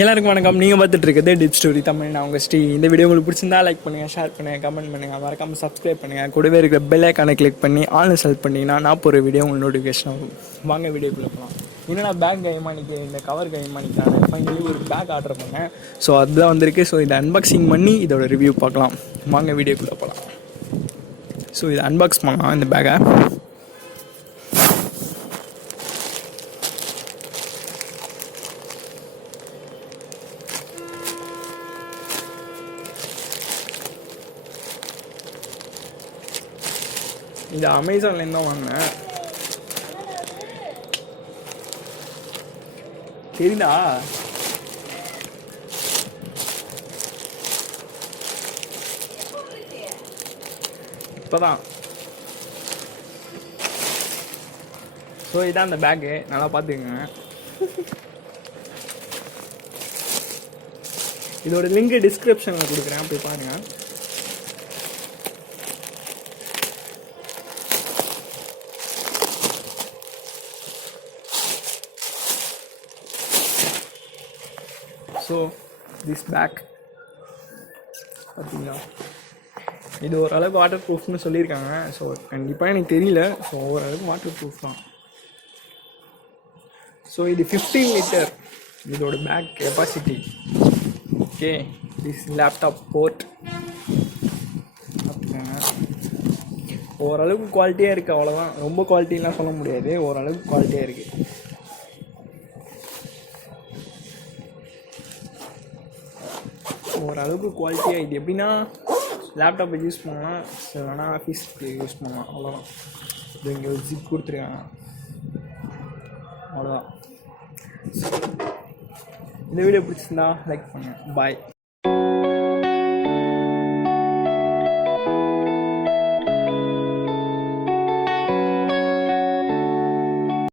எல்லாருக்கும் வணக்கம். நீங்கள் பார்த்துட்டு இருக்கிறது டிப் ஸ்டோரி தமிழ். நான் உங்கள் ஸ்ரீ. இந்த வீடியோ உங்களுக்கு பிடிச்சிருந்தா லைக் பண்ணுங்கள், ஷேர் பண்ணுங்கள், கமெண்ட் பண்ணுங்கள், மறக்காமல் சப்ஸ்கிரைப் பண்ணுங்கள். கூடவே இருக்கிற பெல் ஐக்கானை கிளிக் பண்ணி ஆன்லைன் செலக்ட் பண்ணிங்கன்னா நான் போகிற வீடியோ உங்களுக்கு நோட்டிஃபிகேஷன் ஆகும். வாங்க வீடியோக்குள்ளே போகலாம். என்னென்னா பேக் கைமானிக்கு இந்த கவர் கைமானிக்கான ஃபைனலி ஒரு பேக் ஆர்டர் பண்ணேன். ஸோ அதுதான் வந்திருக்கு. ஸோ இதை அன்பாக்சிங் பண்ணி இதோட ரிவ்யூ பார்க்கலாம். வாங்க வீடியோக்குள்ளே போகலாம். ஸோ இதை அன்பாக்ஸ் பண்ணலாம் இந்த பேக்கை. இது அமேசான்லேருந்து தான் வாங்கினேன். தெரியுதா? இப்போதான். ஸோ இதான் அந்த பேக்கு. நல்லா பார்த்துக்குங்க. இதோட லிங்க் டிஸ்கிரிப்ஷனில் கொடுக்குறேன், போய் பாருங்கள். ஸோ திஸ் பேக் பார்த்தீங்களா, இது ஓரளவுக்கு வாட்டர் ப்ரூஃப்னு சொல்லியிருக்காங்க. ஸோ கண்டிப்பாக எனக்கு தெரியல. ஸோ ஓரளவுக்கு வாட்டர் ப்ரூஃப் தான். ஸோ இது 15 லிட்டர் இதோட bag capacity. Okay, this laptop port பார்த்துக்கோங்க. ஓரளவுக்கு குவாலிட்டியாக இருக்குது, அவ்வளோதான். ரொம்ப குவாலிட்டிலாம் சொல்ல முடியாது, ஓரளவுக்கு குவாலிட்டியாக இருக்குது. ஓரளவுக்கு குவாலிட்டியாக இது எப்படின்னா லேப்டாப்பை யூஸ் பண்ணலாம், இல்லைனா ஆஃபீஸ்க்கு யூஸ் பண்ணலாம், அவ்வளோதான். இது இங்கே ஒரு ஜிப் கொடுத்துருக்காங்க, அவ்வளோதான். இந்த வீடியோ பிடிச்சிருந்தா லைக் பண்ணுங்கள். பாய்.